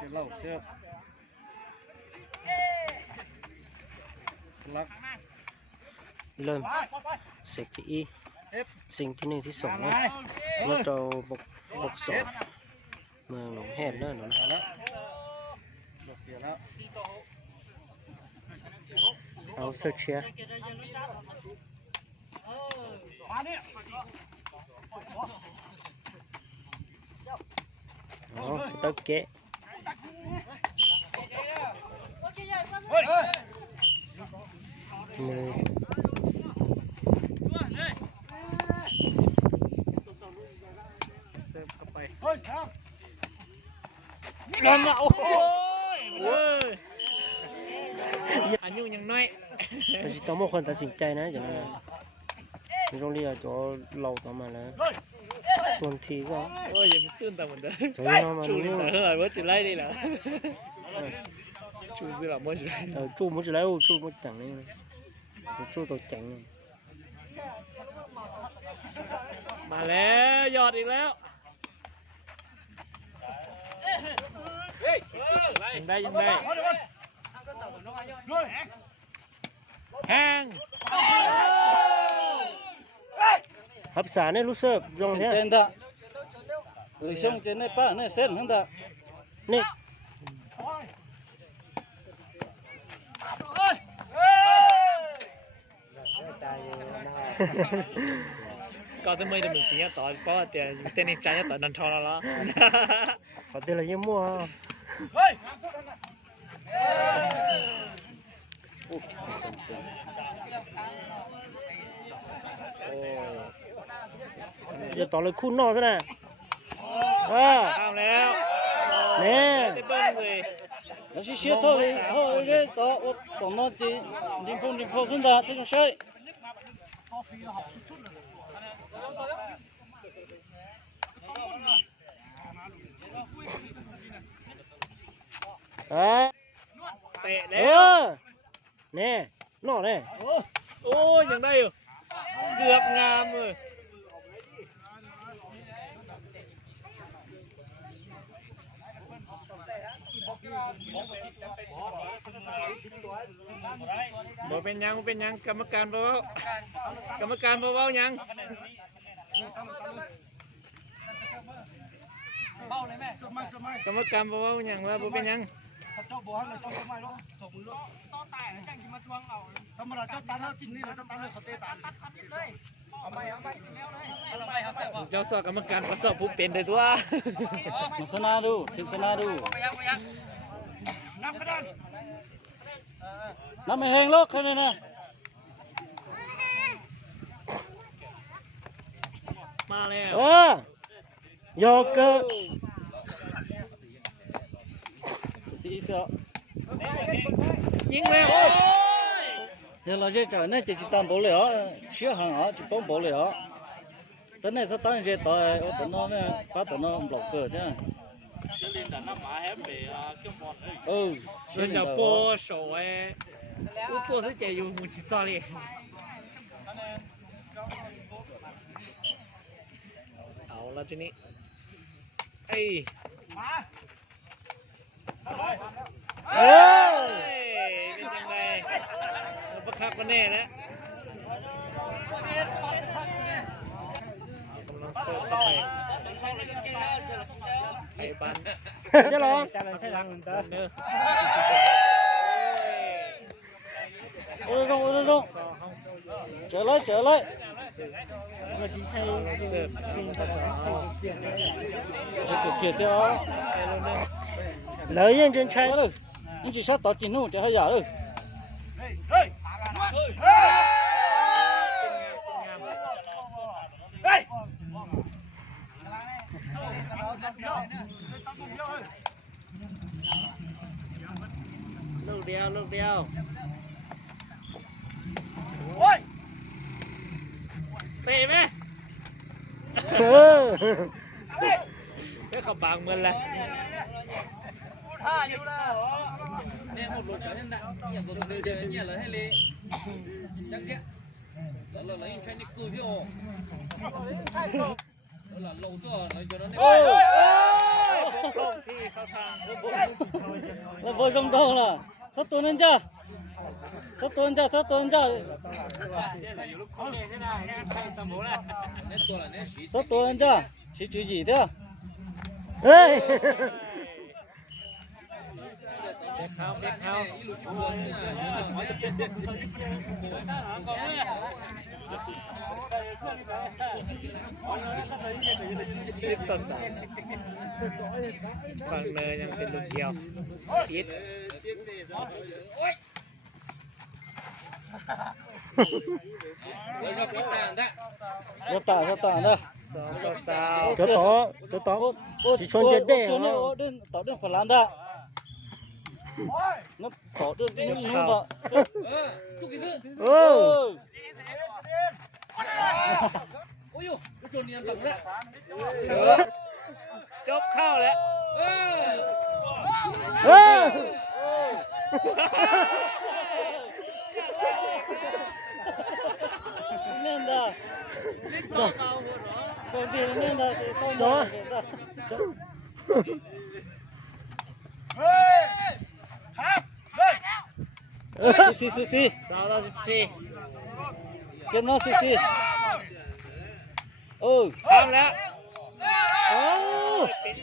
สียเหล้าเสียลักเริ่มเสกที่อีสิ่งที่หนึ่งที่สองนะเราจะบกสองเมืองหนองแฮดเนอะหนูนะเสียแล้วเอาเสื้อเชียร์อ๋อตะเกะมือเสิร์ฟเข้าไปลมอ่ะโอ้โหอายุยังน้อยเราจะต้องมีคนตัดสินใจนะอย่างนั้นไม่ต้องเรียกจอเราต่อมาแล้วตัวทีก็โอ้ยยังตื่นแต่เหมือนเดิมจะยังมา ชู นี่ แต่เฮ้ยว่าจะไล่ได้เหรอชูสิหรอไม่ใช่จูมันจะแล้วจูมันจังนี่จูตัวจังมาแล้วยอดอีกแล้วยังได้แห้งฮับสารเนี่ยรู้สึกยงเนี่ย真的，为兄弟那把那身上的，นี่ก็จะไม่ได้เหมือนสิ่งต่อเพราะแต่ในใจต่อนันทอแล้วเขาเดี๋ยวเราเยี่ยมมั่วอย่าต่อเลยคู่นอกซะนะข้ามแล้วเนี่ยได้เบิ้งเลย要是写错了，然后这到我懂了这领口顺的这种事。เตะแล้วเนี่ยนอกเนี่ยโอ้ยังได้อยู่เกือบงามเลยบ่เป็นยังกรรมการเบากรรมการเบายังกรรมการเบายังว่าบ่เป็นยังเจ้าบัวเลยเจ้าสมัยแล้วจบมือแล้วต่อตายนะจังที่มาทวงเอาธรรมดาเจ้าตันแล้วสิ่งนี้เราเจ้าตันเลยเขาเตะตัดเลยเอาไปแล้วเลยเจ้าสอบกรรมการประสอบผู้เป็นได้ตัว มาชนะดูทีมชนะดูนับกระดานนับไม่แหงลูกแค่นี้นะมาแล้วโยเกอร์第一射，ยิงแล้ว你老些找那就是当不了，小行啊就帮不了。等那时当些到我等到那把等到六个这样。哦，人家波手哎，我多是节有武器炸裂。好了，这里，哎。เฮ้ยเป็นยังไงประคับกันแน่นะกำลังเสิร์ฟเข้าไปไอ้ปันจะร้องใช่ทางเดินเนอะโอ้ยเจอเลย我今天เสิร์ฟ这个给掉，来认真拆了，你只下到进入这还压了。ลูกเดียวเตะไหมเฮ้ยขับบางเหมือนแหละเนี่ยหมดรถกันนั่นอย่างตัวเดียวเนี่ยเลยให้เลยจังเกี้ยแล้วเราใช้นี่คือที่โอ้แล้วเราโซ่เราจะนั่นเนี่ย เข้าที่เข้าทาง là vô trong đâu là sắp tuần lên chưa sắp tuần chưa sắp tuần chưa sắp tuần lên chưa chỉ chuyện gì thế เฮ้ย เด็กเขา10-3ฝั่งเนยยังเป็นลูกเดียวติด rất tả đó 2-3 chỗ tỏ chỉ chôn chết đẻ nó nó đơn tỏ đơn phải làm đó nó tỏ đơn những nó đó ô จบเข้าแล้ว เฮ้ย nên là còn thì nên là không Chó. sushi sushi 2-14 kiếm nó sushi ừ ทำแล้ว โอ้ ปิด